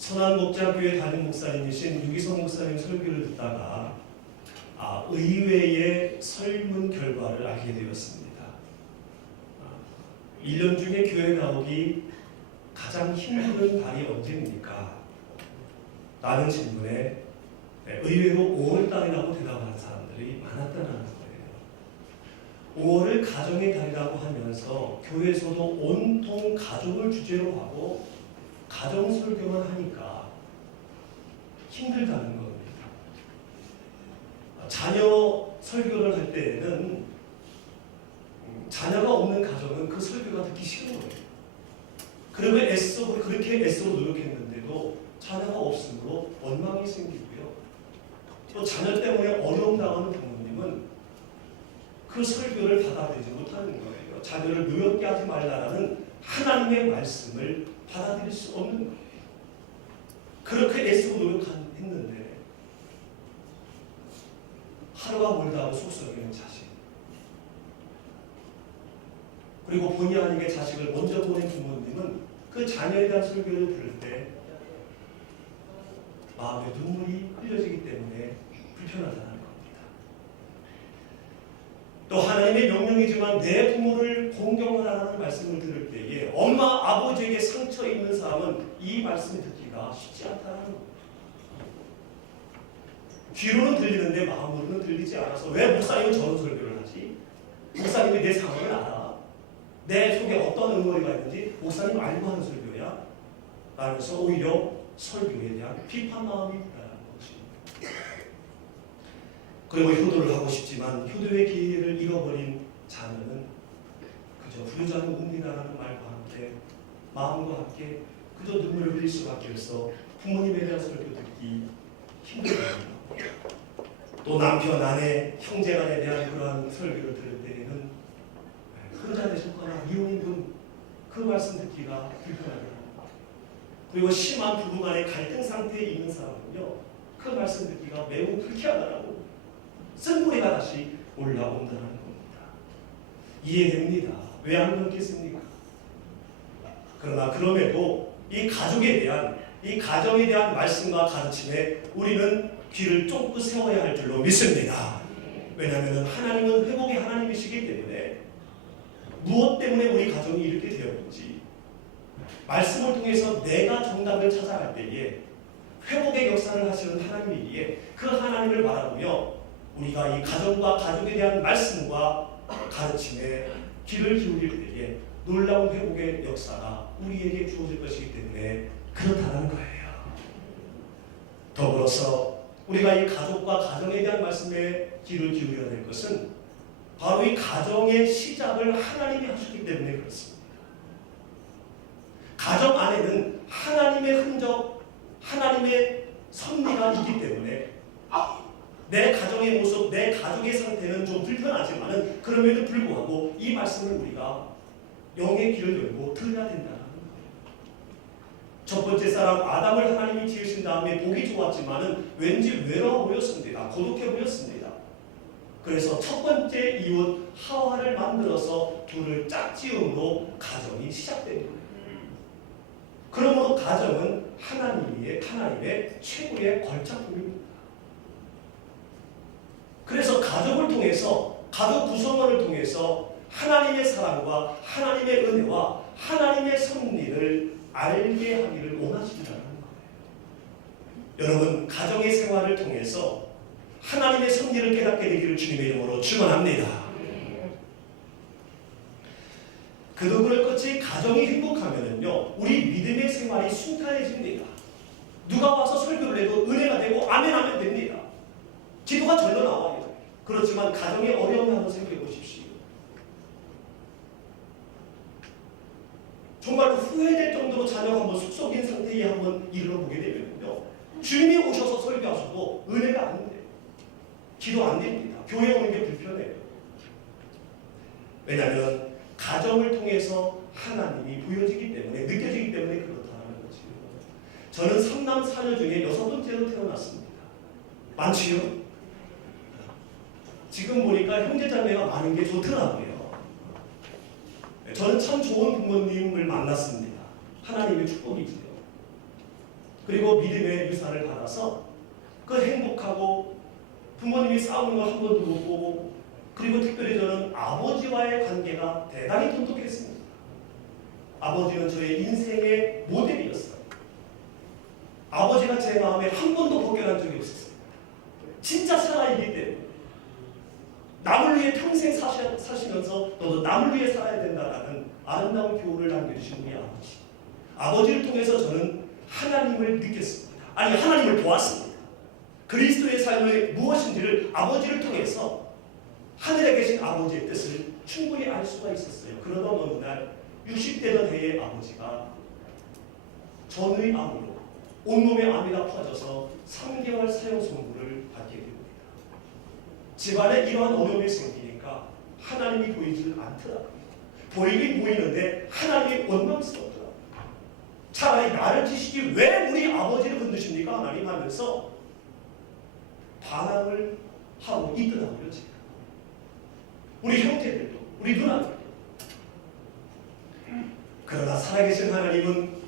선한목자교회 담임 목사님이신 유기성 목사님 설교를 듣다가 의외의 설문 결과를 알게 되었습니다. 1년 중에 교회 나오기 가장 힘든 달이 언제입니까? 라는 질문에 의외로 5월달이라고 대답하는 사람들이 많았다는 거예요. 5월을 가정의 달이라고 하면서 교회에서도 온통 가족을 주제로 하고 가정 설교만 하니까 힘들다는 겁니다. 자녀 설교를 할 때에는 자녀가 없는 가정은 그 설교가 듣기 싫은 거예요. 그러면 그렇게 애써 노력했는데도 자녀가 없으므로 원망이 생기고요. 또 자녀 때문에 어려움 당하는 부모님은 그 설교를 받아들이지 못하는 거예요. 자녀를 노엽게 하지 말라라는 하나님의 말씀을 받아들일 수 없는 거예요. 그렇게 애쓰고 노력했는데 하루가 멀다 하고 속썩이는 자식, 그리고 본의 아니게 자식을 먼저 보낸 부모님은 그 자녀에 대한 설교를 들을 때 마음에 눈물이 흘려지기 때문에 불편하다는 겁니다. 또 하나님의 명령이지만 내 부모를 공경하라는 말씀을 들을 때에 엄마 아버지에게 상처 있는 사람은 이 말씀을 듣기가 쉽지 않다는 겁니다. 귀로는 들리는데 마음으로는 들리지 않아서 왜 목사님은 저런 설교를 하지? 목사님이 내 상황을 알아. 내 속에 어떤 응어리가 있는지 목사님 알고 하는 설교야? 라면서 오히려 설교에 대한 비판 마음이 있다는 것입니다. 그리고 효도를 하고 싶지만 효도의 기회를 잃어버린 자녀는 그저 부르자는 웁니다라는 말과 함께 마음과 함께 그저 눈물을 흘릴 수밖에 없어 부모님에 대한 설교 듣기 힘들어요. 또 남편, 아내, 형제간에 대한 그러한 설교를 들을 때에는 혼자 되셨거나 이혼인 분 그 말씀 듣기가 불편합니다. 그리고 심한 부부간의 갈등 상태에 있는 사람은요, 그 말씀 듣기가 매우 불쾌하다라고 쓴뿌리가 다시 올라온다는 겁니다. 이해됩니다. 왜 안 그렇겠습니까? 그러나 그럼에도 이 가족에 대한, 이 가정에 대한 말씀과 가르침에 우리는 귀를 쫑긋 세워야 할 줄로 믿습니다. 왜냐하면 하나님은 회복의 하나님이시기 때문에 무엇 때문에 우리 가정이 이렇게 되었는지 말씀을 통해서 내가 정답을 찾아갈 때에 회복의 역사를 하시는 하나님이기에 그 하나님을 바라보며 우리가 이 가정과 가족에 대한 말씀과 가르침에 귀를 기울일 때에 놀라운 회복의 역사가 우리에게 주어질 것이기 때문에 그렇다는 거예요. 더불어서 우리가 이 가족과 가정에 대한 말씀에 귀를 기울여야 될 것은 바로 이 가정의 시작을 하나님이 하셨기 때문에 그렇습니다. 가정 안에는 하나님의 흔적, 하나님의 섭리가 있기 때문에 내 가정의 모습, 내 가족의 상태는 좀 불편하지만은 그럼에도 불구하고 이 말씀을 우리가 영의 귀를 열고 들어야 된다는 거예요. 첫 번째 사람 아담을 하나님이 지으신 다음에 보기 좋았지만은 왠지 외로워 보였습니다. 고독해 보였습니다. 그래서 첫 번째 이웃 하와를 만들어서 둘을 짝지음으로 가정이 시작된 거예요. 그러므로 가정은 하나님의 최고의 걸작품입니다. 그래서 가족을 통해서, 가족 구성원을 통해서 하나님의 사랑과 하나님의 은혜와 하나님의 섭리를 알게 하기를 원하신다는 거예요. 여러분, 가정의 생활을 통해서 하나님의 섭리를 깨닫게 되기를 주님의 이름으로 축원합니다. 그도 그럴 것이 가정이 행복하면은요, 우리 믿음의 생활이 순탄해집니다. 누가 와서 설교를 해도 은혜가 되고 아멘하면 됩니다. 기도가 절로 나와요. 그렇지만 가정의 어려움을 한번 생각해 보십시오. 정말 후회될 정도로 자녀가 한번 속썩인 상태에 한번 이르러보게 되면요, 주님이 오셔서 설교하셔도 은혜가 안 돼요. 기도 안 됩니다. 교회 오는 게 불편해요. 왜냐하면 가정을 통해서 하나님이 보여지기 때문에, 느껴지기 때문에 그렇다는 거죠. 저는 3남 4녀 중에 6번째로 태어났습니다. 많지요? 지금 보니까 형제자매가 많은 게 좋더라고요. 저는 참 좋은 부모님을 만났습니다. 하나님의 축복이지요. 그리고 믿음의 유산을 받아서 그 행복하고 부모님이 싸우는 걸 한 번도 못 보고, 그리고 특별히 저는 아버지와의 관계가 대단히 돈독했습니다. 아버지는 저의 인생의 모델이었어요. 아버지가 제 마음에 한 번도 벗겨난 적이 없었어요. 진짜 살아있기 때문에. 남을 위해 평생 사시면서 너도 남을 위해 살아야 된다라는 아름다운 교훈을 남겨주신 우리 아버지. 아버지를 통해서 저는 하나님을 느꼈습니다. 아니, 하나님을 보았습니다. 그리스도의 삶이 무엇인지를 아버지를 통해서 하늘에 계신 아버지의 뜻을 충분히 알 수가 있었어요. 그러던 어느 날 60대던 해의 아버지가 전의 암으로 온몸에 암이 다 퍼져서 3개월 사형 선고를 받게 됩니다. 집안에 이러한 어려움이 생기니까 하나님이 보이질 않더라고요. 보이긴 보이는데 하나님이 원망스럽더라고요. 차라리 나를 지시기 왜 우리 아버지를 건드십니까? 하나님 하면서 반항을 하고 있더라고요. 제가. 우리 형제들도, 우리 누나들도. 그러나 살아계신 하나님은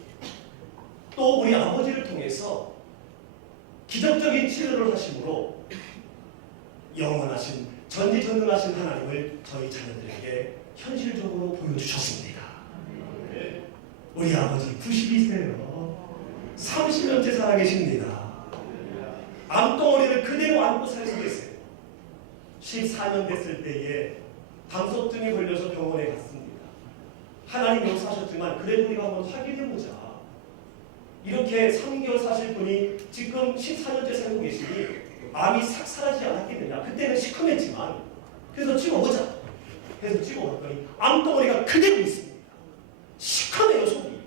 또 우리 아버지를 통해서 기적적인 치료를 하심으로 영원하신 전지전능하신 하나님을 저희 자녀들에게 현실적으로 보여주셨습니다. 우리 아버지 90이세요. 30년째 살아계십니다. 암덩어리를 그대로 안고 살고 계세요. 14년 됐을 때에 담소증이 걸려서 병원에 갔습니다. 하나님 역사하셨지만 그래도 우리가 한번 확인해보자. 이렇게 3개월 사실 분이 지금 14년째 살고 계시니 암이 싹 사라지지 않았겠느냐. 그때는 시커맸지만 그래서 찍어보자. 그래서 찍어봤더니 암덩어리가 그대로 있습니다. 시커매요, 속이.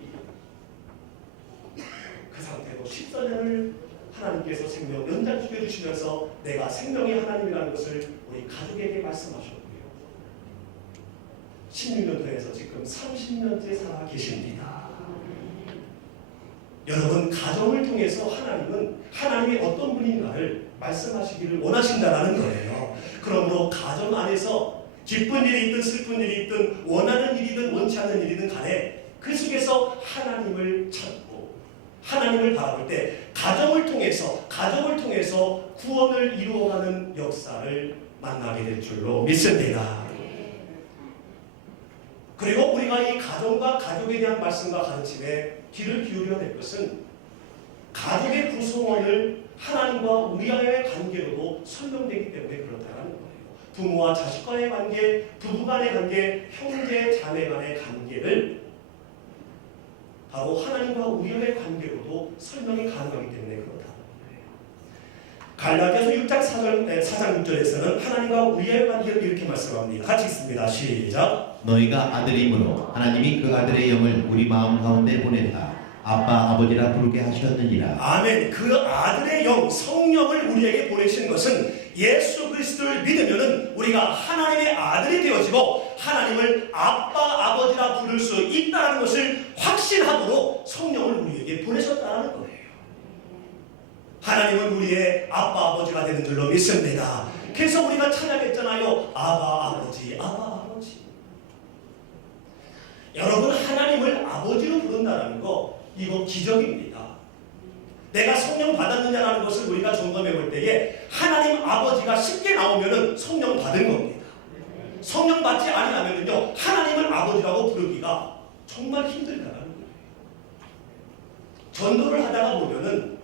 그 상태로 14년을 하나님께서 생명 연장시켜 주시면서 내가 생명의 하나님이라는 것을 우리 가족에게 말씀하셨고요. 16년도에서 지금 30년째 살아 계십니다. 여러분, 가정을 통해서 하나님은 하나님이 어떤 분인가를 말씀하시기를 원하신다는 거예요. 그러므로 가정 안에서 기쁜 일이 있든 슬픈 일이 있든 원하는 일이든 원치 않는 일이든 간에 그 속에서 하나님을 찾고 하나님을 바라볼 때 가정을 통해서 구원을 이루어가는 역사를 만나게 될 줄로 믿습니다. 그리고 우리가 이 가정과 가족에 대한 말씀과 가르침에 귀를 기울여야 될 것은 가족의 구성원을 하나님과 우리와의 관계로도 설명되기 때문에 그렇다는 거예요. 부모와 자식과의 관계, 부부 간의 관계, 형제 자매 간의 관계를 바로 하나님과 우리와의 관계로도 설명이 가능하기 때문에 그렇다는 거예요. 갈라디아서 6장 4장 6절에서는 하나님과 우리와의 관계를 이렇게 말씀합니다. 같이 읽습니다. 시작. 너희가 아들이므로 하나님이 그 아들의 영을 우리 마음 가운데 보냈다. 아빠 아버지라 부르게 하셨느니라. 아멘. 그 아들의 영 성령을 우리에게 보내신 것은 예수 그리스도를 믿으면은 우리가 하나님의 아들이 되어지고 하나님을 아빠 아버지라 부를 수 있다는 것을 확신함으로 성령을 우리에게 보내셨다는 거예요. 하나님은 우리의 아빠 아버지가 되는 줄로 믿습니다. 그래서 우리가 찬양했잖아요. 아바 아버지, 아바 아버지. 여러분, 하나님을 아버지로 부른다는 거 이거 기적입니다. 내가 성령 받았느냐라는 것을 우리가 점검해 볼 때에 하나님 아버지가 쉽게 나오면은 성령 받은 겁니다. 성령 받지 아니하면은요 하나님을 아버지라고 부르기가 정말 힘들다는 거예요. 전도를 하다가 보면은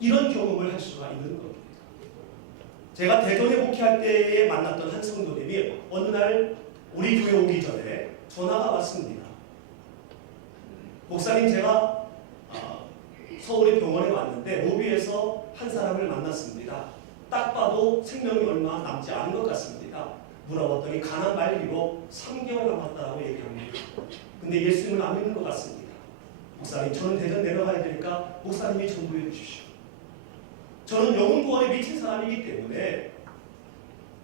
이런 경험을 할 수가 있는 겁니다. 제가 대전에 목회할 때에 만났던 한 성도님이 어느 날 우리 교회 오기 전에 전화가 왔습니다. 목사님, 제가 서울의 병원에 왔는데 로비에서 한 사람을 만났습니다. 딱 봐도 생명이 얼마 남지 않은 것 같습니다. 물어봤더니 가난 말기로 3개월 남았다고 얘기합니다. 근데 예수님을 안 믿는 것 같습니다. 목사님, 저는 대전 내려가야 되니까 목사님이 전도해 주십시오. 저는 영혼 구원에 미친 사람이기 때문에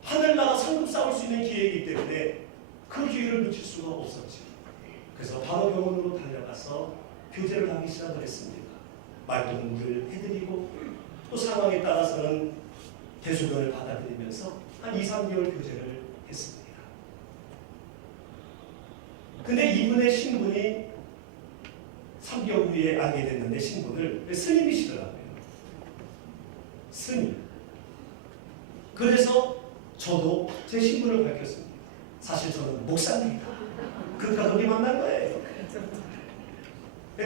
하늘나라 상급 쌓을 수 있는 기회이기 때문에 그 기회를 놓칠 수가 없었지. 그래서 바로 병원으로 달려가서 교제를 하기 시작을 했습니다. 말동무를 해드리고 또 상황에 따라서는 대소변을 받아들이면서 한 2-3개월 교제를 했습니다. 근데 이분의 신분이 3개월 후에 알게 됐는데 신분을 스님이시더라고요. 스님. 그래서 저도 제 신분을 밝혔습니다. 사실 저는 목사입니다. 그 가족이 만난 거예요.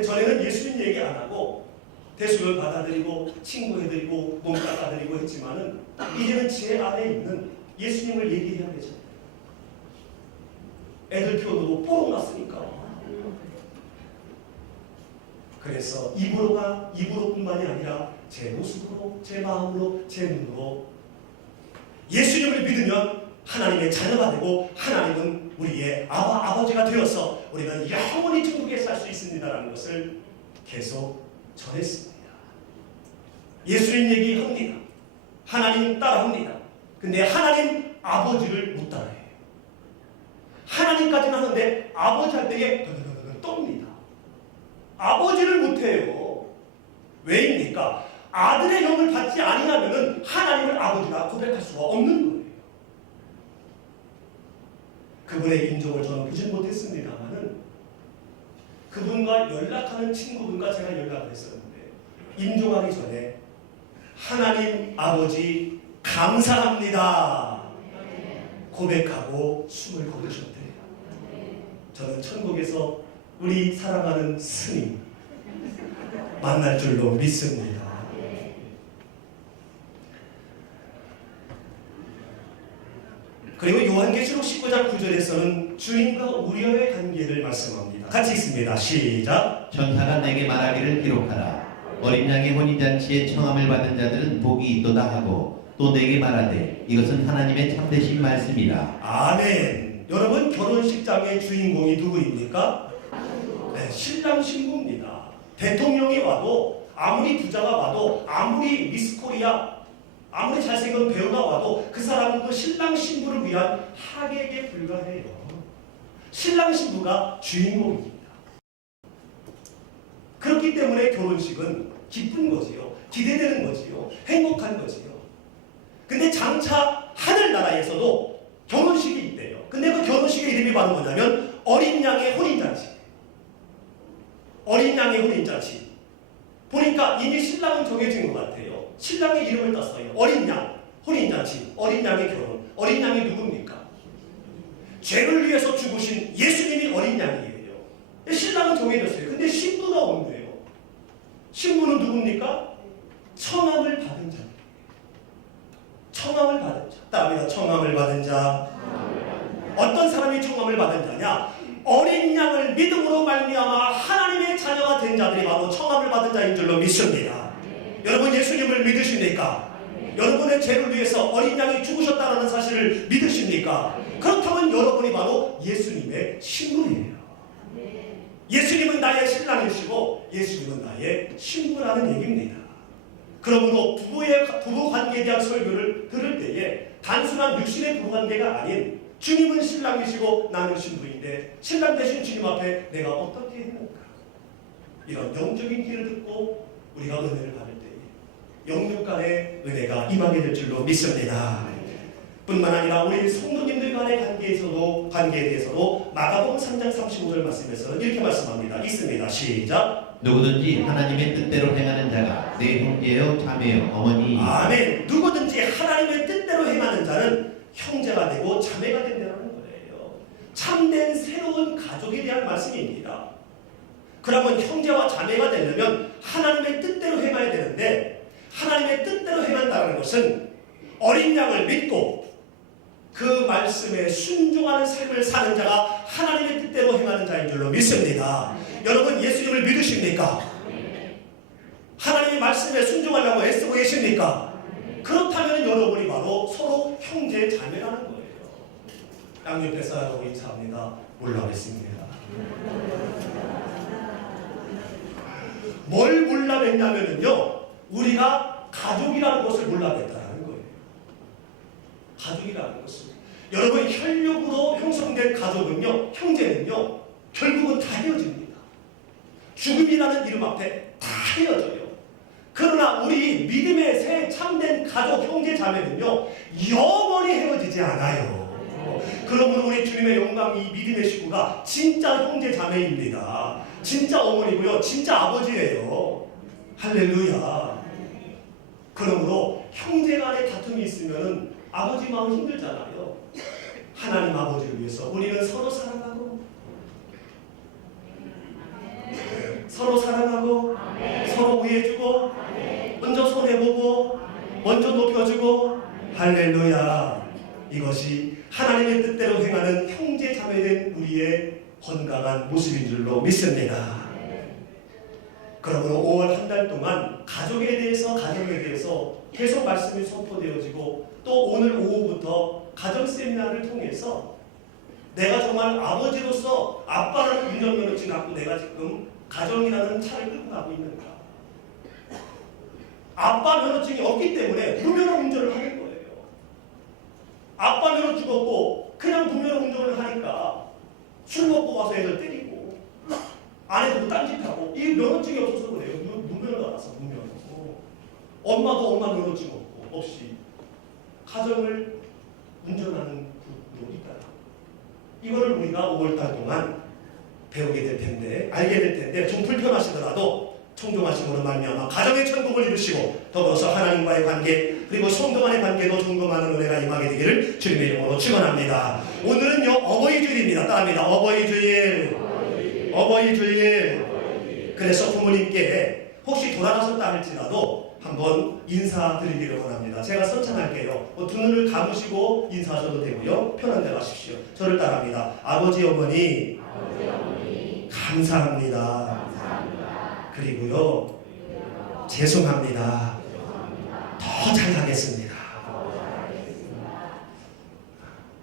전에는 예수님 얘기 안 하고 대수를 받아들이고 친구해드리고 몸 닦아드리고 했지만은 이제는 제 안에 있는 예수님을 얘기해야 되죠. 애들 표현으로 뽀록 났으니까. 그래서 입으로뿐만이 아니라 제 모습으로, 제 마음으로, 제 눈으로 예수님을 믿으면 하나님의 자녀가 되고 하나님은 우리의 아버지가 되어서 우리는 영원히 천국에 살 수 있습니다라는 것을 계속 전했습니다. 예수님 얘기합니다. 하나님 따라합니다. 근데 하나님 아버지를 못 따라해요. 하나님까지는 하는데 아버지 할 때에 떱니다. 아버지를 못해요. 왜입니까? 아들의 영을 받지 아니하면은 하나님을 아버지라 고백할 수가 없는 거예요. 그분의 인종을 저는 보지 못했습니다만은 그분과 연락하는 친구분과 제가 연락을 했었는데 임종하기 전에 하나님 아버지 감사합니다 고백하고 숨을 거두셨대요. 저는 천국에서 우리 사랑하는 스님 만날 줄로 믿습니다. 그리고 요한계시록 19장 9절에서는 주님과 우리와의 관계를 말씀합니다. 같이 읽습니다. 시작. 천사가 내게 말하기를 기록하라. 어린 양의 혼인잔치에 청함을 받은 자들은 복이 있도다 하고 또 내게 말하되 이것은 하나님의 참되신 말씀이라. 아멘. 여러분 결혼식장의 주인공이 누구입니까? 네, 신랑 신부입니다. 대통령이 와도 아무리 부자가 와도 아무리 미스코리아 아무리 잘생긴 배우가 와도 그 사람은 그 신랑 신부를 위한 하객에 불과해요. 신랑 신부가 주인공입니다. 그렇기 때문에 결혼식은 기쁜 거지요. 기대되는 거지요. 행복한 거지요. 근데 장차 하늘나라에서도 결혼식이 있대요. 근데 그 결혼식의 이름이 바로 뭐냐면 어린 양의 혼인잔치. 어린 양의 혼인잔치. 보니까 이미 신랑은 정해진 것 같아요. 신랑의 이름을 땄어요. 어린 양, 혼인잔치, 어린 양의 결혼. 어린 양이 누굽니까? 죄를 위해서 죽으신 예수님이 어린 양이에요. 신랑은 정해졌어요. 근데 신부가 온대요. 신부는 누굽니까? 청함을 받은 자. 청함을 받은 자. 따라합니다. 청함을 받은 자. 어떤 사람이 청함을 받은 자냐? 어린 양을 믿음으로 말미암아 하나님의 자녀가 된 자들이 바로 청함을 받은 자인 줄로 믿습니다. 여러분 예수님을 믿으십니까? 여러분의 죄를 위해서 어린 양이 죽으셨다는 사실을 믿으십니까? 그렇다면 여러분이 바로 예수님의 신부예요. 예수님은 나의 신랑이시고 예수님은 나의 신부라는 얘기입니다. 그러므로 부부 관계에 대한 설교를 들을 때에 단순한 육신의 부부 관계가 아닌 주님은 신랑이시고 나는 신부인데 신랑 대신 주님 앞에 내가 어떻게 했는가, 이런 영적인 길을 듣고 우리가 은혜를 받을 때에 영육 간의 은혜가 임하게 될 줄로 믿습니다. 뿐만 아니라 우리 성도님들 간의 관계에 대해서도 마가복음 3장 35절 말씀에서 이렇게 말씀합니다. 읽습니다. 시작. 누구든지 하나님의 뜻대로 행하는 자가 내 형제여 자매여 어머니. 아멘. 누구든지 하나님의 뜻대로 행하는 자는 형제가 되고 자매가 된다는 거예요. 참된 새로운 가족에 대한 말씀입니다. 그러면 형제와 자매가 되려면 하나님의 뜻대로 행해야 되는데 하나님의 뜻대로 행한다는 것은 어린 양을 믿고 그 말씀에 순종하는 삶을 사는 자가 하나님의 뜻대로 행하는 자인 줄로 믿습니다. 여러분 예수님을 믿으십니까? 하나님의 말씀에 순종하려고 애쓰고 계십니까? 그렇다면 여러분이 바로 서로 형제 자매라는 거예요. 양옆에 사람하고 인사합니다. 올라가겠습니다. 뭘 몰라냈냐면요, 우리가 가족이라는 것을 몰라냈다는 거예요. 가족이라는 것을. 여러분 혈육으로 형성된 가족은요, 형제는요, 결국은 다 헤어집니다. 죽음이라는 이름 앞에 다 헤어져요. 그러나 우리 믿음의 새 참된 가족 형제 자매는요, 영원히 헤어지지 않아요. 그러므로 우리 주님의 영광이 믿음의 식구가 진짜 형제 자매입니다. 진짜 어머니고요. 진짜 아버지예요. 할렐루야. 그러므로 형제간에 다툼이 있으면 아버지 마음 힘들잖아요. 하나님 아버지를 위해서 우리는 서로 사랑하고 서로 위해주고 먼저 손해보고 먼저 높여주고 할렐루야. 이것이 하나님의 뜻대로 행하는 형제 자매된 우리의 건강한 모습인 줄로 믿습니다. 그러므로 5월 한 달 동안 가정에 대해서 계속 말씀이 선포되어지고 또 오늘 오후부터 가정 세미나를 통해서 내가 정말 아버지로서 아빠라는 운전면허증 갖고 내가 지금 가정이라는 차를 끌고 가고 있는가? 아빠 면허증이 없기 때문에 무면허 운전을 하는 거예요. 아빠 면허 죽었고 그냥 무면허 운전을 하니까 술 먹고 와서 애들 때리고 아내도 딴짓하고 이 면허증이 없어서 그래요. 무면허라서 무면허. 엄마도 엄마 면허증 없이 가정을 운전하는 그룹도 있다. 이거를 우리가 5월달 동안 배우게 될 텐데, 알게 될 텐데 좀 불편하시더라도 청종하심으로 말미암아 가정의 천국을 이루시고 더불어서 하나님과의 관계 그리고 성도 간의 관계도 점검하는 은혜가 임하게 되기를 주님의 이름으로 축원합니다. 오늘은요 어버이 주일입니다. 따라합니다. 어버이 주일. 그래서 부모님께 혹시 돌아가셨다 할지라도 한번 인사드리기를 원합니다. 제가 선창할게요. 두 눈을 감으시고 인사하셔도 되고요. 편한 대로 하십시오. 저를 따라합니다. 아버지 어머니 감사합니다. 그리고요 죄송합니다. 더 잘하겠습니다.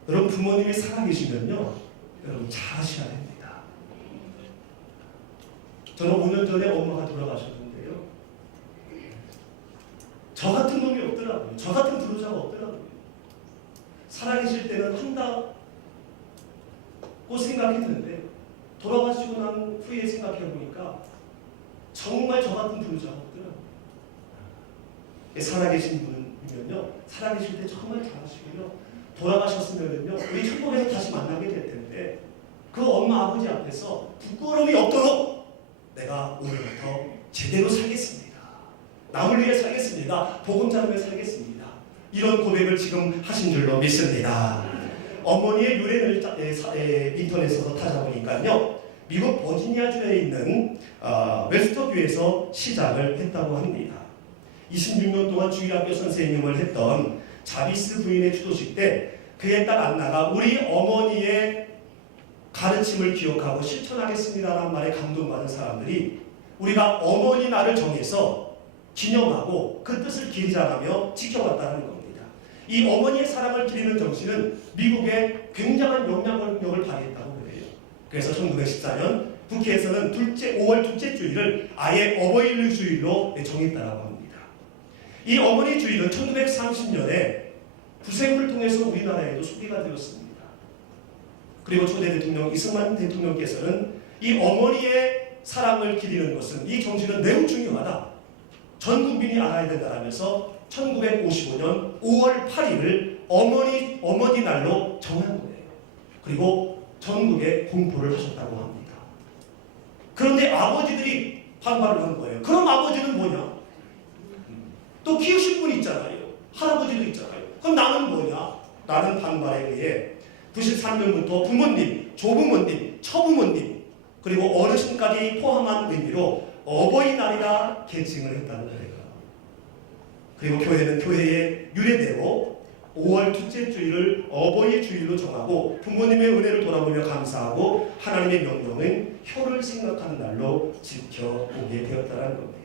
여러분 부모님이 살아계시면요 여러분 잘하셔야 됩니다. 저는 5년 전에 엄마가 돌아가셨는데요. 저 같은 놈이 없더라고요. 저 같은 부르자가 없더라고요. 살아계실 때는 한다고 생각했는데 돌아가시고 난 후에 생각해보니까 정말 저 같은 부르자가 없더라고요. 살아계신 분이면요 살아계실 때 정말 잘하시고요 돌아가셨으면요 우리 천국에서 다시 만나게 될 텐데 그 엄마 아버지 앞에서 부끄러움이 없도록 내가 오늘부터 제대로 살겠습니다. 남을 위해 살겠습니다. 복음 전하며 살겠습니다. 이런 고백을 지금 하신 줄로 믿습니다. 어머니의 유래를 인터넷에서 찾아보니까요. 미국 버지니아주에 있는 웨스터뷰에서 시작을 했다고 합니다. 26년 동안 주일학교 선생님을 했던 자비스 부인의 추도식 때 그의 딸 안나가 우리 어머니의 가르침을 기억하고 실천하겠습니다라는 말에 감동받은 사람들이 우리가 어머니 날을 정해서 기념하고 그 뜻을 길이자라며 지켜왔다는 겁니다. 이 어머니의 사랑을 기리는 정신은 미국에 굉장한 영향력을 발휘했다고 그래요. 그래서 1914년 국회에서는 5월 둘째 주일을 아예 어버이 주일로 정했다고 합니다. 이 어머니 주일은 1930년에 부생을 통해서 우리나라에도 소개가 되었습니다. 그리고 초대 대통령 이승만 대통령께서는 이 어머니의 사랑을 기리는 것은 이 정신은 매우 중요하다. 전 국민이 알아야 된다라면서 1955년 5월 8일을 어머니 날로 정한 거예요. 그리고 전국에 공포를 하셨다고 합니다. 그런데 아버지들이 반발을 한 거예요. 그럼 아버지는 뭐냐? 또 키우신 분이 있잖아요. 할아버지도 있잖아요. 그럼 나는 뭐냐? 나는 반발에 의해 93년부터 부모님, 조부모님, 처부모님 그리고 어르신까지 포함한 의미로 어버이날이라 계칭을 했다는 거예요. 그리고 교회는 교회의 유래대로 5월 둘째 주일을 어버이 주일로 정하고 부모님의 은혜를 돌아보며 감사하고 하나님의 명령은 효를 생각하는 날로 지켜보게 되었다는 겁니다.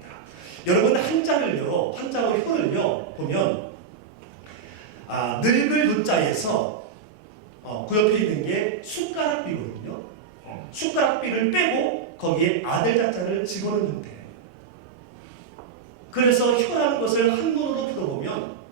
여러분 한자로 효를요 보면 늙을 누자에서 그 옆에 있는 게 숟가락비거든요. 숟가락비를 빼고 거기에 아들 자자를 집어넣은 형태예요. 그래서 효라는 것을 한문으로 풀어보면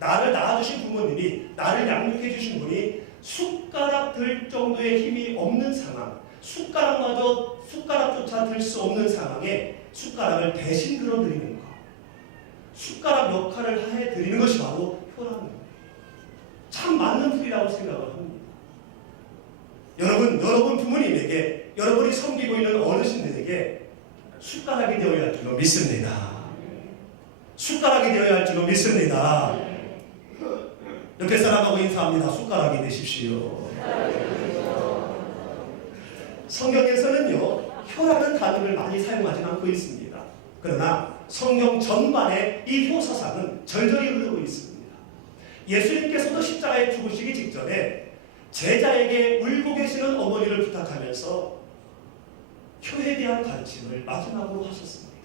나를 낳아주신 부모님이 나를 양육해 주신 분이 숟가락 들 정도의 힘이 없는 상황, 숟가락조차 들 수 없는 상황에 숟가락을 대신 들어드리는 것, 숟가락 역할을 해드리는 것이 바로 효라는 거예요. 참 맞는 풀이라고 생각을 합니다. 여러분 부모님에게 여러분이 섬기고 있는 어르신들에게 숟가락이 되어야 할 줄로 믿습니다. 숟가락이 되어야 할 줄로 믿습니다. 옆에 사람하고 인사합니다. 숟가락이 되십시오. 성경에서는요, 효라는 단어를 많이 사용하지 않고 있습니다. 그러나 성경 전반에 이 효 사상은 절절히 흐르고 있습니다. 예수님께서도 십자가에 죽으시기 직전에 제자에게 울고 계시는 어머니를 부탁하면서 효에 대한 가르침을 마지막으로 하셨습니다.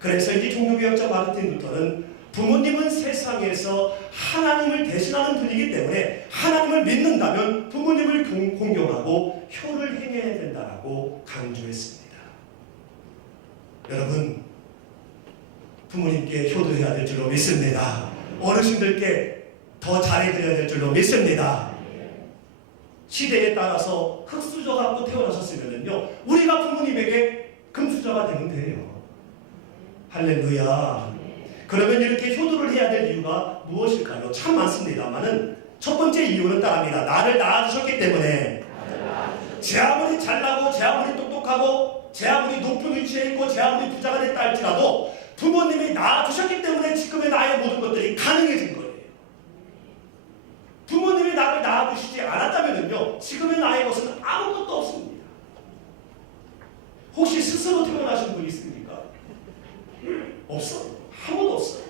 그래서 이제 종교개혁자 마르틴 루터는 부모님은 세상에서 하나님을 대신하는 분이기 때문에 하나님을 믿는다면 부모님을 공경하고 효를 행해야 된다고 강조했습니다. 여러분, 부모님께 효도해야 될 줄로 믿습니다. 어르신들께 더 잘해드려야 될 줄로 믿습니다. 시대에 따라서 흙수저 갖고 태어나셨으면요, 우리가 부모님에게 금수저가 되면 돼요. 할렐루야. 그러면 이렇게 효도를 해야 될 이유가 무엇일까요? 참 많습니다만은 첫 번째 이유는 따릅니다. 나를 낳아주셨기 때문에. 제 아무리 잘나고 제 아무리 똑똑하고 제 아무리 높은 위치에 있고 제 아무리 부자가 됐다 할지라도 부모님이 낳아주셨기 때문에 지금의 나의 모든 것들이 가능해진 거예요. 부모님이 나를 낳아주시지 않았다면요, 지금의 나의 것은 아무것도 없습니다. 혹시 스스로 태어나신 분 있습니까? 없어요. 아무도 없어요.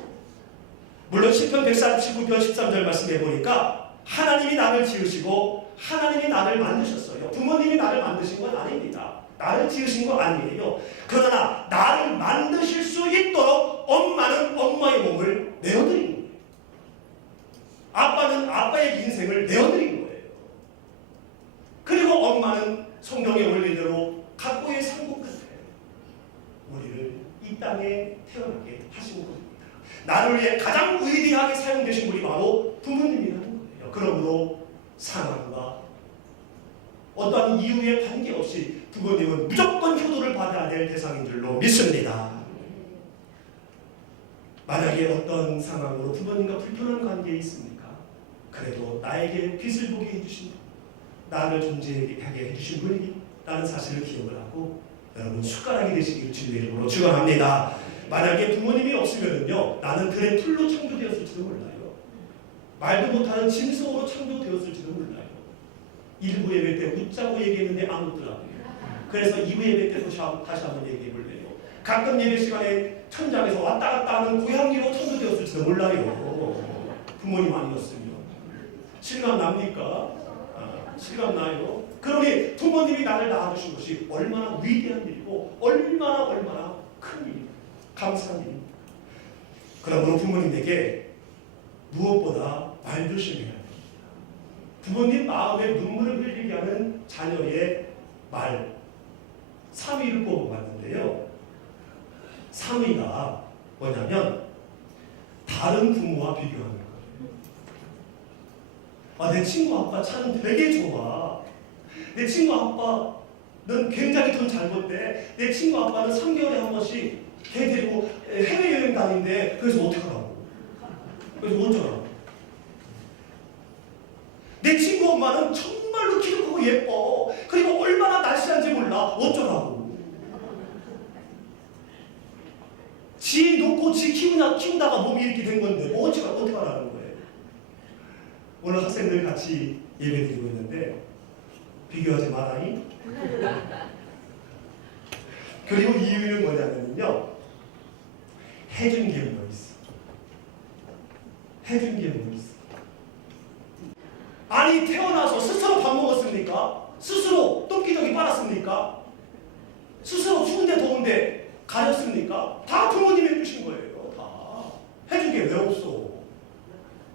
물론 시편 149편 13절 말씀해 보니까 하나님이 나를 지으시고 하나님이 나를 만드셨어요. 부모님이 나를 만드신 건 아닙니다. 나를 지으신 거 아니에요. 그러나 나를 만드실 수 있도록 엄마는 엄마의 몸을 내어드린 거예요. 아빠는 아빠의 인생을 내어드린 거예요. 그리고 엄마는 성경의 원리대로 각고의 상고 끝에 우리를 이 땅에 태어나게 하신 겁니다. 나를 위해 가장 위대하게 사용되신 분이 바로 부모님이라는 거예요. 그러므로 상황과 어떠한 이유에 관계없이 부모님은 무조건 효도를 받아야 될 대상인 줄로 믿습니다. 만약에 어떤 상황으로 부모님과 불편한 관계에 있습니까? 그래도 나에게 빛을 보게 해주신 분, 나를 존재하게 해주신 분이라는 사실을 기억을 하고 여러분 숟가락이 되시기를 주님의 이름으로 축원합니다. 만약에 부모님이 없으면요, 나는 그래 풀로 창조되었을지도 몰라요. 말도 못하는 짐승으로 창조되었을지도 몰라요. 1부 예배 때 웃자고 얘기했는데 안 웃더라고요. 그래서 2부 예배 때 다시 한번 얘기해 볼래요. 가끔 예배 시간에 천장에서 왔다 갔다 하는 고양이로 창조되었을지도 몰라요. 부모님 아니었으면. 실감 납니까? 실감 나요? 그러니 부모님이 나를 낳아주신 것이 얼마나 위대한 일이고 얼마나 큰 일입니다. 감사한 일입니다. 그러므로 부모님에게 무엇보다 말 조심해야 합니다. 부모님 마음에 눈물을 흘리게 하는 자녀의 말 3위를 뽑아봤는데요. 3위가 뭐냐면 다른 부모와 비교하는 거예요. 내 친구 아빠 차는 되게 좋아. 내 친구 아빠는 굉장히 돈 잘 벌대. 내 친구 아빠는 3개월에 한 번씩 걔 데리고 해외여행 다닌대. 그래서 어떡하라고? 그래서 어쩌라고? 내 친구 엄마는 정말로 키도 크고 예뻐. 그리고 얼마나 날씬한지 몰라. 어쩌라고? 지 놓고 지 키우다가 몸이 이렇게 된 건데 뭐 어떡하라는 거예요? 오늘 학생들 같이 예배 드리고 있는데 비교하지 마라니. 그리고 이유는 뭐냐면요, 해준 게 뭐 있어. 해준 게 뭐 있어. 아니 태어나서 스스로 밥 먹었습니까? 스스로 똥기저귀 빨았습니까? 스스로 추운데 더운데 가렸습니까? 다 부모님이 해주신 거예요. 다 해준 게 왜 없어?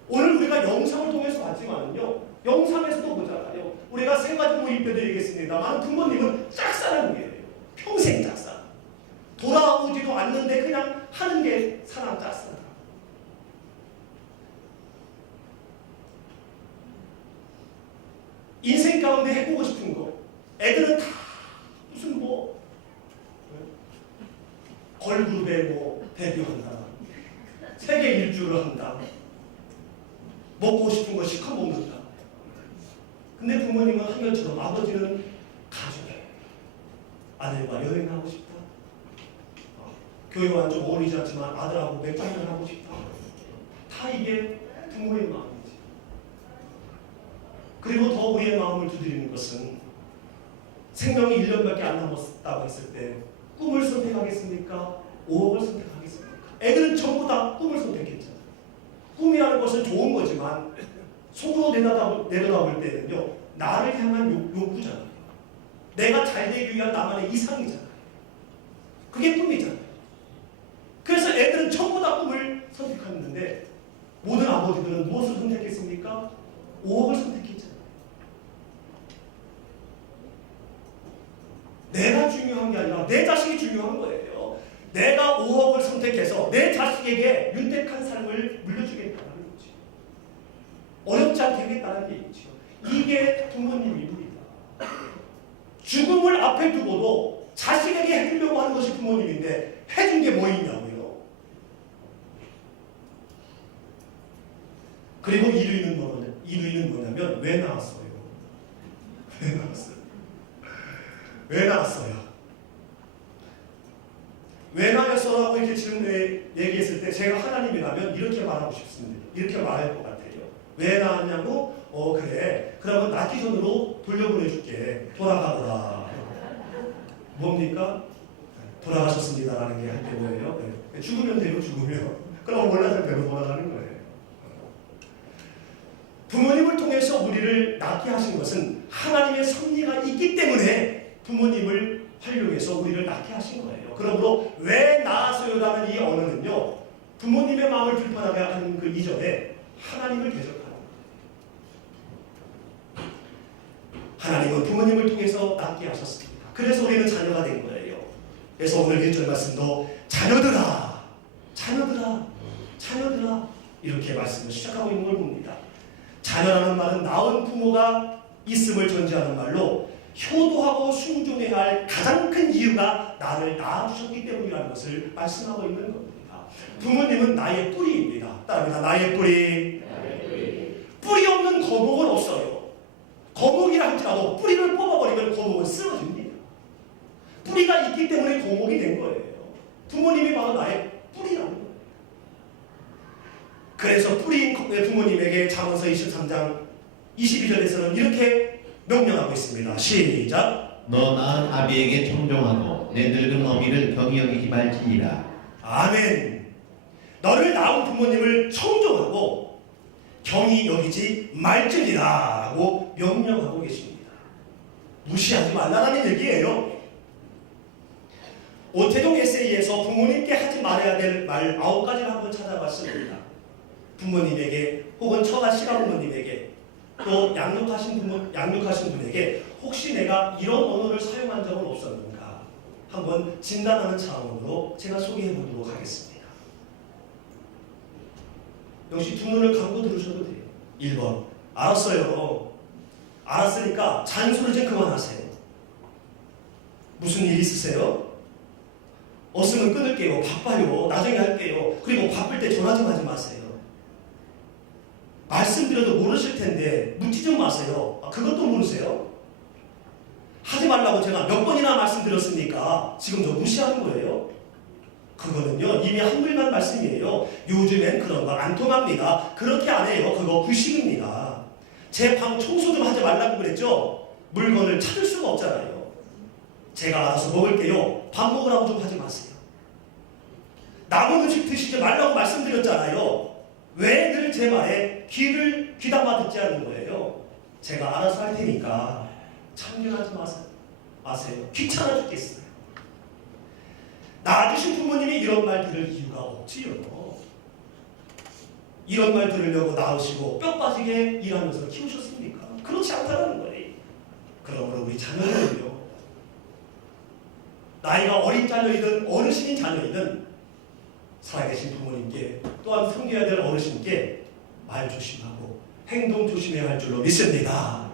오늘 우리가 영상을 통해서 봤지만요, 영상에서도 보잖아요. 우리가 세 가지 뭐 입혀드리겠습니다만 부모님은 짝사랑한 거예요. 평생 짝사랑. 돌아오지도 않는데 그냥 하는 게 사랑 짝사랑. 인생 가운데 해보고 싶은 거. 애들은 다 무슨 뭐 걸그룹에 뭐 데뷔한다, 세계 일주를 한다, 먹고 싶은 거 시커 먹는다. 근데 부모님은 한결처럼 아버지는 가족이에요. 아들과 여행하고 싶다. 교회와는 좀 어울리지 않지만 아들하고 맥주 한잔 하고 싶다. 다 이게 부모의 마음이지. 그리고 더 우리의 마음을 두드리는 것은 생명이 1년밖에 안 남았다고 했을 때 꿈을 선택하겠습니까? 5억을 선택하겠습니까? 애들은 전부 다 꿈을 선택했잖아요. 꿈이라는 것은 좋은 거지만 속으로 내려다볼 때는요, 나를 향한 욕구잖아요. 내가 잘 되기 위한 나만의 이상이잖아요. 그게 꿈이잖아요. 그래서 애들은 전부 다 꿈을 선택하는데 모든 아버지들은 무엇을 선택했습니까? 5억을 선택했잖아요. 내가 중요한 게 아니라 내 자식이 중요한 거예요. 내가 5억을 선택해서 내 자식에게 윤택한 삶을 물려주겠다는 거지. 어렵지 않게 하겠다는 얘기죠. 이게 부모님입니다. 죽음을 앞에 두고도 자식에게 해주려고 하는 것이 부모님인데 해준 게 뭐 있냐고요. 그리고 1위는 뭐냐면 왜 나왔어요? 왜 나왔어요? 왜 나왔어요? 왜 나왔어라고 이렇게 질문에 얘기했을 때 제가 하나님이라면 이렇게 말하고 싶습니다. 이렇게 말할 것 같아요. 왜 나왔냐고? 그래. 그러면 낳기 전으로 돌려보내줄게. 돌아가거라. 뭡니까? 돌아가셨습니다라는 게 할 때 뭐예요? 네. 죽으면 되고 죽으면. 그럼 원하는 대로 돌아가는 거예요. 부모님을 통해서 우리를 낳게 하신 것은 하나님의 섭리가 있기 때문에 부모님을 활용해서 우리를 낳게 하신 거예요. 그러므로 왜 낳았어요라는 이 언어는요, 부모님의 마음을 불편하게 하는 그 이전에 하나님을 대적하는 거예요. 하나님은 부모님을 통해서 낳게 하셨습니다. 그래서 우리는 자녀가 된 거예요. 그래서 오늘 1절 말씀도 자녀들아, 자녀들아, 자녀들아 이렇게 말씀을 시작하고 있는 걸 봅니다. 자녀라는 말은 낳은 부모가 있음을 전제하는 말로 효도하고 순종해야 할 가장 큰 이유가 나를 낳아주셨기 때문이라는 것을 말씀하고 있는 겁니다. 부모님은 나의 뿌리입니다. 따라합니다. 나의 뿌리. 뿌리 없는 거목은 없어요. 거목이라 할지라도 뿌리를 뽑아버리면 거목은 쓰러집니다. 뿌리가 있기 때문에 거목이 된 거예요. 부모님이 바로 나의 뿌리라는 거예요. 그래서 뿌리인 부모님에게 잠언서 23장 22절에서는 이렇게 명령하고 있습니다. 시작. 너 낳은 아비에게 청종하고 내 늙은 어미를 경히 여기지 말지니라. 아멘. 너를 낳은 부모님을 청종하고 경히 여기지 말지니라 라고 명령하고 계십니다. 무시하지 말라는 얘기예요. 오태종 에세이에서 부모님께 하지 말아야 될 말 9가지를 한번 찾아봤습니다. 부모님에게 혹은 처가 시가부모님에게 또 양육하신 분에게 혹시 내가 이런 언어를 사용한 적은 없었는가 한번 진단하는 차원으로 제가 소개해 보도록 하겠습니다. 역시 두 눈을 감고 들으셔도 돼요. 1번 알았어요. 알았으니까 잔소리 좀 그만하세요. 무슨 일 있으세요? 없으면 끊을게요. 바빠요. 나중에 할게요. 그리고 바쁠 때 전화 좀 하지 마세요. 말씀드려도 모르실 텐데 묻지 좀 마세요. 그것도 모르세요? 하지 말라고 제가 몇 번이나 말씀드렸습니까? 지금 저 무시하는 거예요? 그거는요 이미 한물간 말씀이에요. 요즘엔 그런 거 안 통합니다. 그렇게 안 해요. 그거 구식입니다. 제 방 청소 좀 하지 말라고 그랬죠? 물건을 찾을 수가 없잖아요. 제가 알아서 먹을게요. 밥 먹으라고 좀 하지 마세요. 남은 음식 드시지 말라고 말씀드렸잖아요. 왜 늘 제 말에 귀담아 듣지 않는 거예요? 제가 알아서 할 테니까 참견하지 마세요. 귀찮아 죽겠어요. 낳아주신 부모님이 이런 말 들을 이유가 없지요. 이런 말 들으려고 낳으시고 뼈 빠지게 일하면서 키우셨습니까? 그렇지 않다는 거예요. 그러므로 우리 자녀는요, 나이가 어린 자녀이든 어르신인 자녀이든 살아계신 부모님께 또한 섬겨야 될 어르신께 말 조심하고 행동 조심해야 할 줄로 믿습니다.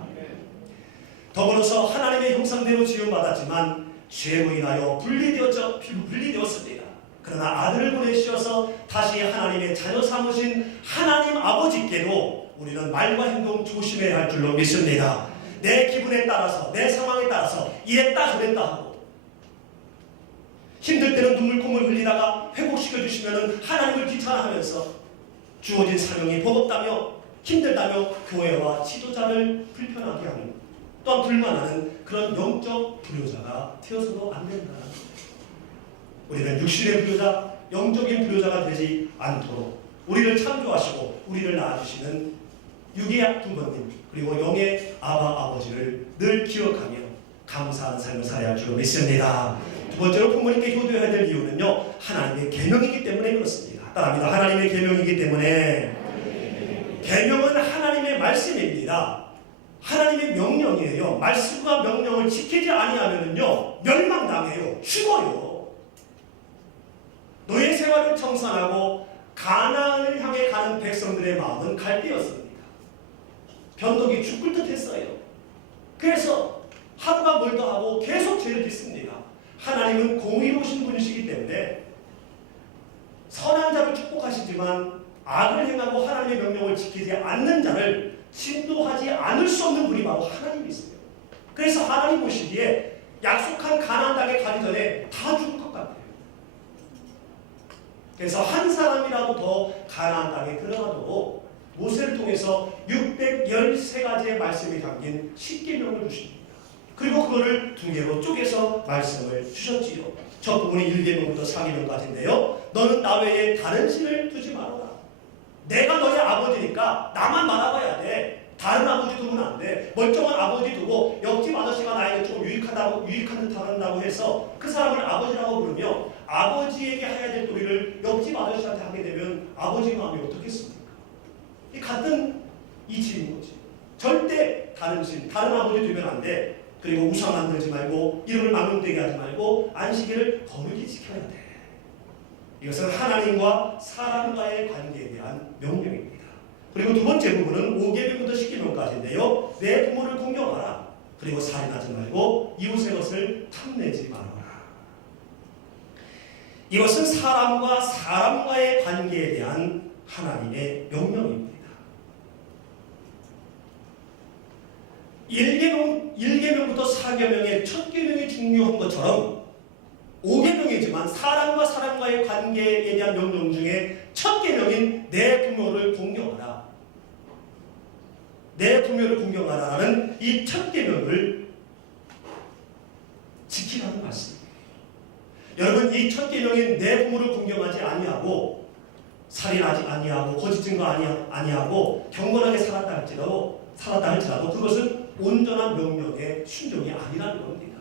더불어서 하나님의 형상대로 지음받았지만 죄로 인하여 분리되었습니다. 그러나 아들을 보내주셔서 다시 하나님의 자녀 삼으신 하나님 아버지께도 우리는 말과 행동 조심해야 할 줄로 믿습니다. 내 기분에 따라서 내 상황에 따라서 이랬다 저랬다 하고 힘들 때는 눈물 콧물 흘리다가 회복시켜 주시면 하나님을 귀찮아하면서 주어진 사명이 버겁다며 힘들다며 교회와 지도자를 불편하게 하는, 또한 불만하는 그런 영적 불효자가 되어서도 안 된다는 거예요. 우리는 육신의 불효자, 영적인 불효자가 되지 않도록 우리를 창조하시고 우리를 낳아주시는 육의 부모님 그리고 영의 아버지를 늘 기억하며 감사하는 삶을 살아야 할 줄 믿습니다. 두 번째로 부모님께 효도해야 될 이유는요, 하나님의 계명이기 때문에 그렇습니다. 따라합니다. 하나님의 계명이기 때문에. 계명은 하나님의 말씀입니다. 하나님의 명령이에요. 말씀과 명령을 지키지 아니하면요 멸망당해요. 죽어요. 노예 생활을 청산하고 가나안을 향해 가는 백성들의 마음은 갈대였습니다. 변덕이 죽을 듯 했어요. 그래서 하루가 멀다 하고 계속 죄를 짓습니다. 하나님은 공의로우신 분이시기 때문에 선한 자를 축복하시지만 악을 행하고 하나님의 명령을 지키지 않는 자를 진노하지 않을 수 없는 분이 바로 하나님이세요. 그래서 하나님 보시기에 약속한 가나안 땅에 가기 전에 다 죽을 것 같아요. 그래서 한 사람이라도 더 가나안 땅에 들어가도록 모세를 통해서 613가지의 말씀이 담긴 십계명을 주십니다. 그리고 그거를 두 개로 쪼개서 말씀을 주셨지요. 첫 부분이 1계명부터 4계명까지인데요. 너는 나 외에 다른 신을 두지 말아라. 내가 너의 아버지니까 나만 바라봐야 돼. 다른 아버지 두면 안 돼. 멀쩡한 아버지 두고 옆집 아저씨가 나에게 좀 유익한 듯 한다고 해서 그 사람을 아버지라고 부르며 아버지에게 해야 될 도리를 옆집 아저씨한테 하게 되면 아버지 마음이 어떻겠습니까? 이 같은 이치인 거지. 절대 다른 신, 다른 아버지 두면 안 돼. 그리고 우상 만들지 말고 이름을 망령되게 하지 말고 안식일을 거룩히 지켜야 돼. 이것은 하나님과 사람과의 관계에 대한 명령입니다. 그리고 두 번째 부분은 5계명부터 10계명까지인데요. 내 부모를 공경하라. 그리고 살인하지 말고 이웃의 것을 탐내지 말아라. 이것은 사람과 사람과의 관계에 대한 하나님의 명령입니다. 1계명부터 4계명의 첫 계명이 중요한 것처럼 5계명이지만 사람과 사람과의 관계에 대한 명령 중에 첫 계명인 내 부모를 공경하라. 내 부모를 공경하라라는 이 첫 계명을 지키라는 말씀입니다. 여러분, 이 첫 계명인 내 부모를 공경하지 아니하고 살인하지 아니하고 거짓 증거 아니하고 경건하게 살았다 할지라도 그것은 온전한 명령의 순종이 아니라는 겁니다.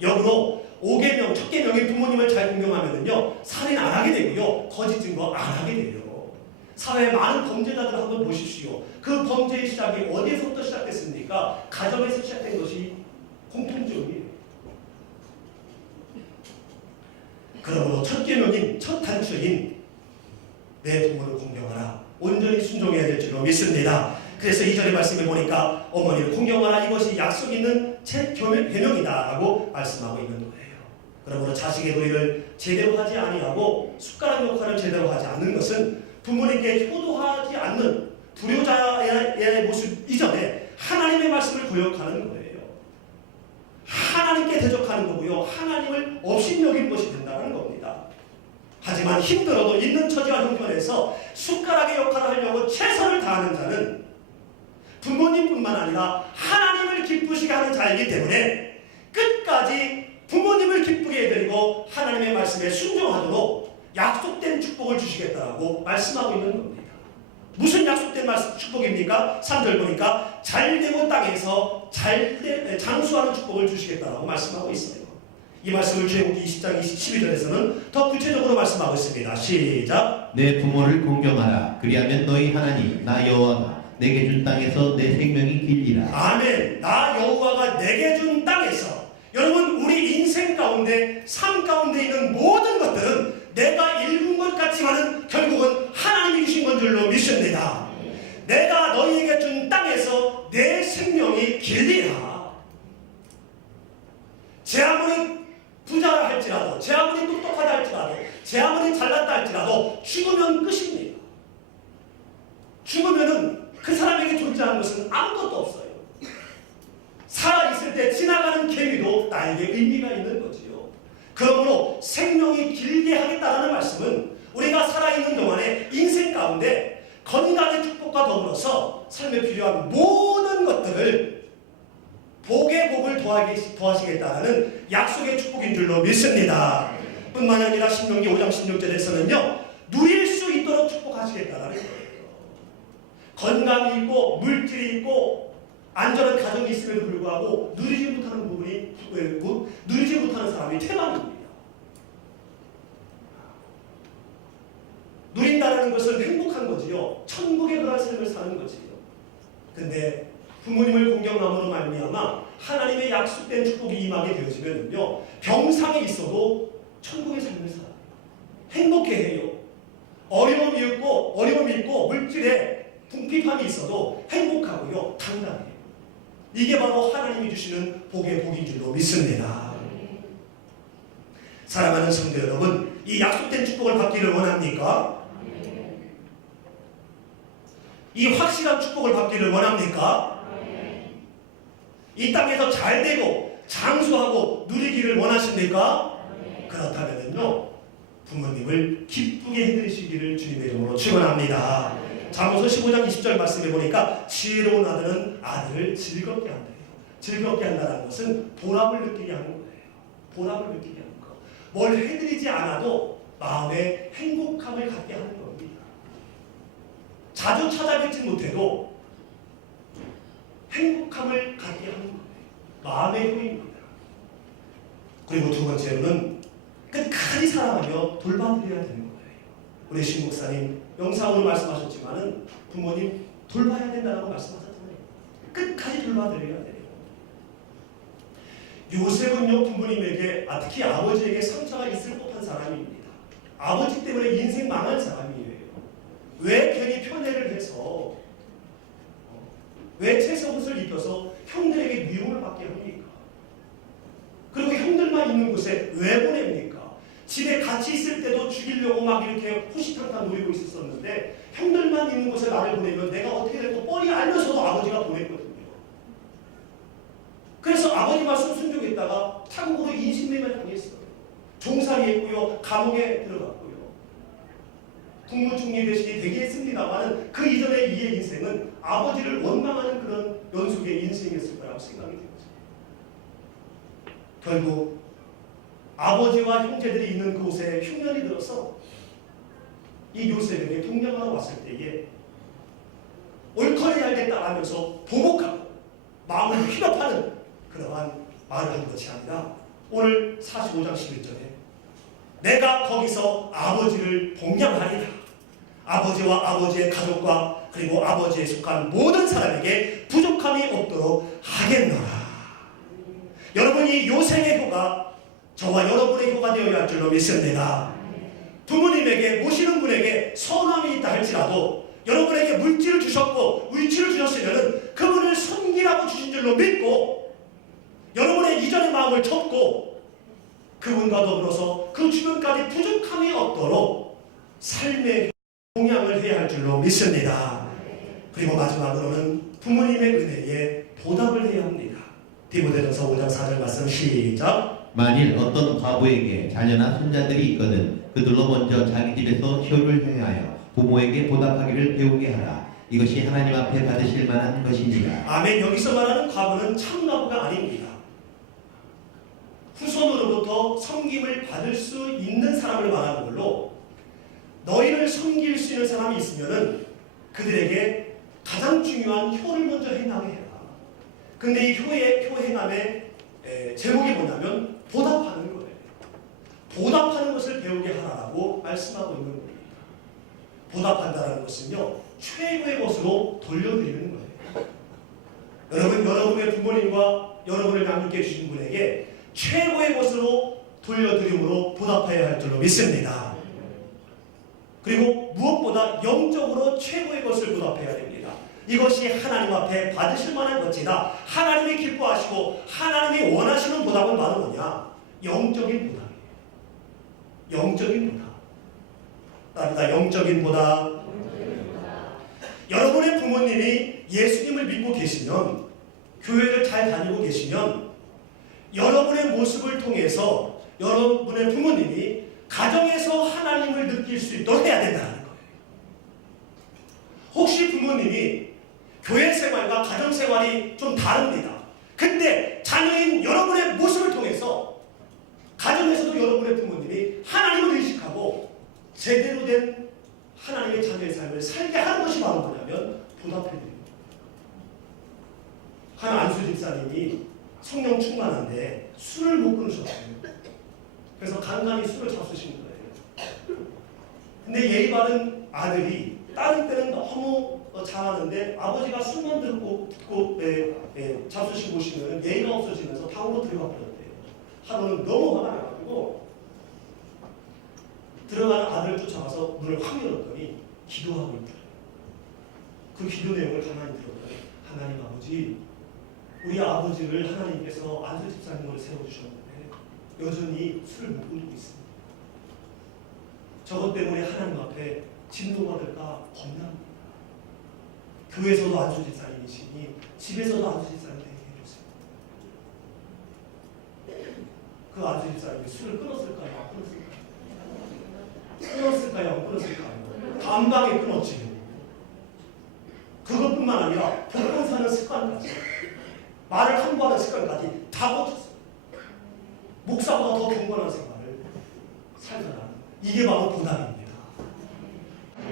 역으로 5계명, 첫 계명인 부모님을 잘 공경하면요 살인 안 하게 되고요 거짓 증거 안 하게 돼요. 사회에 많은 범죄자들 한번 보십시오. 그 범죄의 시작이 어디에서부터 시작됐습니까? 가정에서 시작된 것이 공통점이에요. 그러므로 첫 계명인 첫 단추인 내 부모를 공경하라. 온전히 순종해야 될 줄로 믿습니다. 그래서 2절의 말씀에 보니까 어머니를 공경하라. 이것이 약속 있는 제 계명이다 라고 말씀하고 있는 거예요. 그러므로 자식의 도리를 제대로 하지 아니하고 숟가락 역할을 제대로 하지 않는 것은 부모님께 효도하지 않는 불효자의 모습 이전에 하나님의 말씀을 거역하는 거예요. 하나님께 대적하는 거고요. 하나님을 업신여긴 것이 된다는 겁니다. 하지만 힘들어도 있는 처지와 형편에서 숟가락의 역할을 하려고 최선을 다하는 자는 부모님뿐만 아니라 하나님을 기쁘시게 하는 자이기 때문에 끝까지 부모님을 기쁘게 해드리고 하나님의 말씀에 순종하도록 약속된 축복을 주시겠다라고 말씀하고 있는 겁니다. 무슨 약속된 축복입니까? 3절 보니까 잘되고 땅에서 장수하는 축복을 주시겠다라고 말씀하고 있어요. 이 말씀을 출애굽기 20장 12절에서는 더 구체적으로 말씀하고 있습니다. 시작. 내 부모를 공경하라. 그리하면 너희 하나님 나 여호와가 내게 준 땅에서 내 생명이 길리라. 아멘. 나 여호와가 내게 준 땅에서, 여러분 우리 인생 가운데 삶 가운데 있는 모든 것들은 내가 읽은 것 같지만은 결국은 하나님이 주신 건 줄로 믿습니다. 내가 너희에게 준 땅에서 내 생명이 길리라. 제 아무리 부자라 할지라도, 제 아무리 똑똑하다 할지라도, 제 아무리 잘났다 할지라도 죽으면 끝입니다. 죽으면은 그 사람에게 존재하는 것은 아무것도 없어요. 살아있을 때 지나가는 개미도 나에게 의미가 있는 거지요. 그러므로 생명이 길게 하겠다는 말씀은 우리가 살아있는 동안에 인생 가운데 건강의 축복과 더불어서 삶에 필요한 모든 것들을 복의 복을 더하시겠다는 약속의 축복인 줄로 믿습니다. 뿐만 아니라 신명기 5장 16절에서는요, 누릴 수 있도록 축복하시겠다는 거예요. 건강이 있고 물질이 있고 안전한 가정이 있음에도 불구하고 누리지 못하는 사람이 태반입니다. 누린다는 것은 행복한 거지요. 천국의 그런 삶을 사는 거지요. 근데 부모님을 공경함으로 말미암아 하나님의 약속된 축복이 임하게 되어지면요, 병상에 있어도 천국의 삶을 살아요. 행복해해요. 어려움이 있고 물질에 궁핍함이 있어도 행복하고요, 당당해요. 이게 바로 하나님이 주시는 복의 복인 줄로 믿습니다. 사랑하는 성도 여러분, 이 약속된 축복을 받기를 원합니까? 이 확실한 축복을 받기를 원합니까? 이 땅에서 잘 되고 장수하고 누리기를 원하십니까? 그렇다면요, 부모님을 기쁘게 해드리시기를 주님의 이름으로 축원합니다. 잠언서 15장 20절 말씀해 보니까 지혜로운 아들은 아들을 즐겁게 한대요. 즐겁게 한다는 것은 보람을 느끼게 하는 거예요. 보람을 느끼게 하는 거. 뭘 해드리지 않아도 마음에 행복함을 갖게 하는 겁니다. 자주 찾아뵙지 못해도 행복함을 갖게 하는 거예요. 마음의 효입니다. 그리고 두 번째로는 끝까지 사랑하며 돌봐드려야 되는 거예요. 우리 신 목사님 영상으로 말씀하셨지만은 부모님 돌봐야 된다고 말씀하셨잖아요. 끝까지 돌봐드려야 돼요. 요셉은요, 부모님에게, 특히 아버지에게 상처가 있을 법한 사람입니다. 아버지 때문에 인생 망한 사람이에요. 왜 괜히 편애를 해서, 왜 채석옷을 입혀서 형들에게 미움을 받게 합니까? 그리고 형들만 있는 곳에 왜 보냅니까? 집에 같이 있을 때도 죽이려고 막 이렇게 후시탕탕 노리고 있었는데 형들만 있는 곳에 나를 보내면 내가 어떻게 될까 뻔히 알면서도 아버지가 보냈거든요. 그래서 아버지 말씀 순종했다가 참고로 인신매매 당했어요. 종살이했고요, 감옥에 들어갔고요. 국무총리 대신이 되게 했습니다만 그 이전의 이의 인생은 아버지를 원망하는 그런 연속의 인생이었을 거라고 생각이 됩니다. 결국 아버지와 형제들이 있는 그곳에 흉년이 들어서 이 요셉에게 동냥하러 왔을 때에 옳거니 알겠다 하면서 보복하고 마음을 휘럽하는 그러한 말을 한 것이 아니라 오늘 45장 11절에 내가 거기서 아버지를 동냥하리라. 아버지와 아버지의 가족과 그리고 아버지에 속한 모든 사람에게 부족함이 없도록 하겠노라. 여러분이 요셉의 효가 저와 여러분의 효가 되어야 할 줄로 믿습니다. 부모님에게 모시는 분에게 선함이 있다 할지라도 여러분에게 물질을 주셨고 위치를 주셨으면 그분을 섬기라고 주신 줄로 믿고 여러분의 이전의 마음을 접고 그분과 더불어서 그 주변까지 부족함이 없도록 삶의 동양을 해야 할 줄로 믿습니다. 그리고 마지막으로는 부모님의 은혜에 보답을 해야 합니다. 디모데전서 5장 4절 말씀 시작. 만일 어떤 과부에게 자녀나 손자들이 있거든 그들로 먼저 자기 집에서 효를 행하여 부모에게 보답하기를 배우게 하라. 이것이 하나님 앞에 받으실 만한 것이니라. 아멘. 여기서 말하는 과부는 참과부가 아닙니다. 후손으로부터 섬김을 받을 수 있는 사람을 말하는 걸로 너희를 섬길 수 있는 사람이 있으면은 그들에게 가장 중요한 효를 먼저 행하게 해라. 근데 이 효 행함의 제목이 뭐냐면 보답하는 거예요. 보답하는 것을 배우게 하라고 말씀하고 있는 겁니다. 보답한다는 것은요, 최고의 것으로 돌려드리는 거예요. 여러분, 여러분의 부모님과 여러분을 양육해 주신 분에게 최고의 것으로 돌려드림으로 보답해야 할 줄로 믿습니다. 그리고 무엇보다 영적으로 최고의 것을 보답해야 됩니다. 이것이 하나님 앞에 받으실 만한 것이다. 하나님이 기뻐하시고 하나님이 원하시는 보답은 바로 뭐냐? 영적인 보답이에요. 영적인 보답. 따르다 영적인 보답. 여러분의 부모님이 예수님을 믿고 계시면, 교회를 잘 다니고 계시면 여러분의 모습을 통해서 여러분의 부모님이 가정에서 하나님을 느낄 수 있도록 해야 된다는 거예요. 혹시 부모님이 교회 생활과 가정 생활이 좀 다릅니다. 근데 자녀인 여러분의 모습을 통해서 가정에서도 여러분의 부모님이 하나님을 의식하고 제대로 된 하나님의 자녀의 삶을 살게 하는 것이 바로 뭐냐면 보답해드립니다. 한 안수 집사님이 성령 충만한데 술을 못 끊으셨어요. 그래서 간간히 술을 잡수신 거예요. 근데 예의 바른 아들이 다른 때는 너무 잘하는데 아버지가 술만 듣고 잡수시고 오시면 예의가 없어지면서 방으로 들어가 버렸대요. 하루는 너무 화가 나가지고 들어가는 아들을 쫓아가서 문을 확 열었더니 기도하고 있더래요. 그 기도 내용을 가만히 들어보니 하나님 아버지, 우리 아버지를 하나님께서 안수 집사님으로 세워주셨는데 여전히 술을 못 끊고 있습니다. 저것 때문에 하나님 앞에 진노받을까 겁납니다. 교회에서도 안수 집사님이시니 집에서도 안수 집사님 되게 해주세요. 그 안수 집사님이 술을 끊었을까요? 안 끊었을까요? 끊었을까요? 안 끊었을까요? 단방에 끊었지. 그것뿐만 아니라 복권 사는 습관까지, 말을 함부하는 습관까지 다 고쳤어요. 목사보다 더 경건한 생활을 살더라. 이게 바로 보답입니다.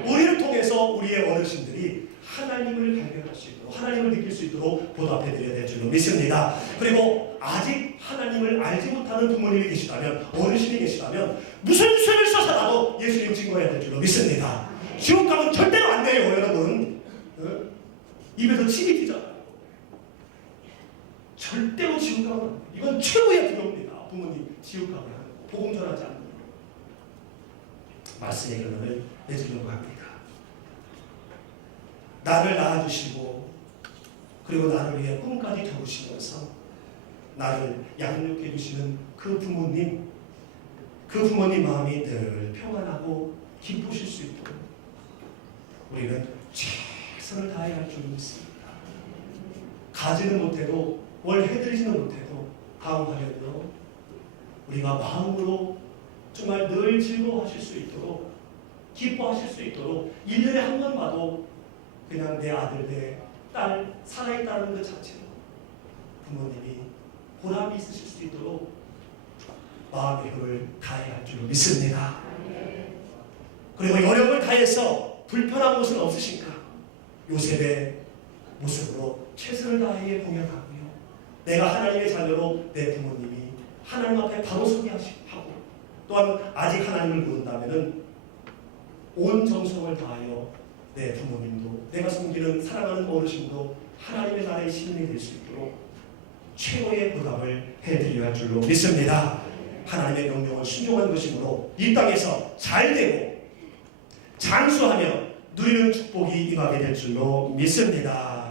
우리를 통해서 우리의 어르신들이 하나님을 발견할 수 있도록, 하나님을 느낄 수 있도록 보답해드려야 될 줄로 믿습니다. 그리고 아직 하나님을 알지 못하는 부모님이 계시다면, 어르신이 계시다면 무슨 수를 써서라도 예수님 증거해야 될 줄로 믿습니다. 지옥 가면 절대로 안 돼요, 여러분. 입에서 침이 튀잖아요. 절대로 지옥 가면 안 돼요. 이건 최고의 두려움입니다. 부모님 지옥 가면 복음 전하지 않는 말씀의 결론을 내주려고 합니다. 나를 낳아주시고 그리고 나를 위해 꿈까지 적으시면서 나를 양육해 주시는 그 부모님 마음이 늘 평안하고 기쁘실 수 있도록 우리는 최선을 다해야 할 줄 믿습니다. 가지는 못해도 뭘 해드리지는 못해도 다음 하련으로 우리가 마음으로 정말 늘 즐거워하실 수 있도록, 기뻐하실 수 있도록 1년에 한 번 봐도 그냥 내 아들, 내 딸 살아있다는 것 자체로 부모님이 보람이 있으실 수 있도록 마음의 힘을 다해야 할 줄 믿습니다. 그리고 여력을 다해서 불편한 곳은 없으신가? 요셉의 모습으로 최선을 다해 공연하고요. 내가 하나님의 자녀로 내 부모님이 하나님 앞에 바로 서게 하고, 또한 아직 하나님을 모른다면 온 정성을 다하여 내 부모님도, 내가 섬기는 사랑하는 어르신도 하나님의 나라의 시민이 될 수 있도록 최고의 보답을 해드려야 할 줄로 믿습니다. 하나님의 명령을 순종하는 것이므로 이 땅에서 잘되고 장수하며 누리는 축복이 임하게 될 줄로 믿습니다.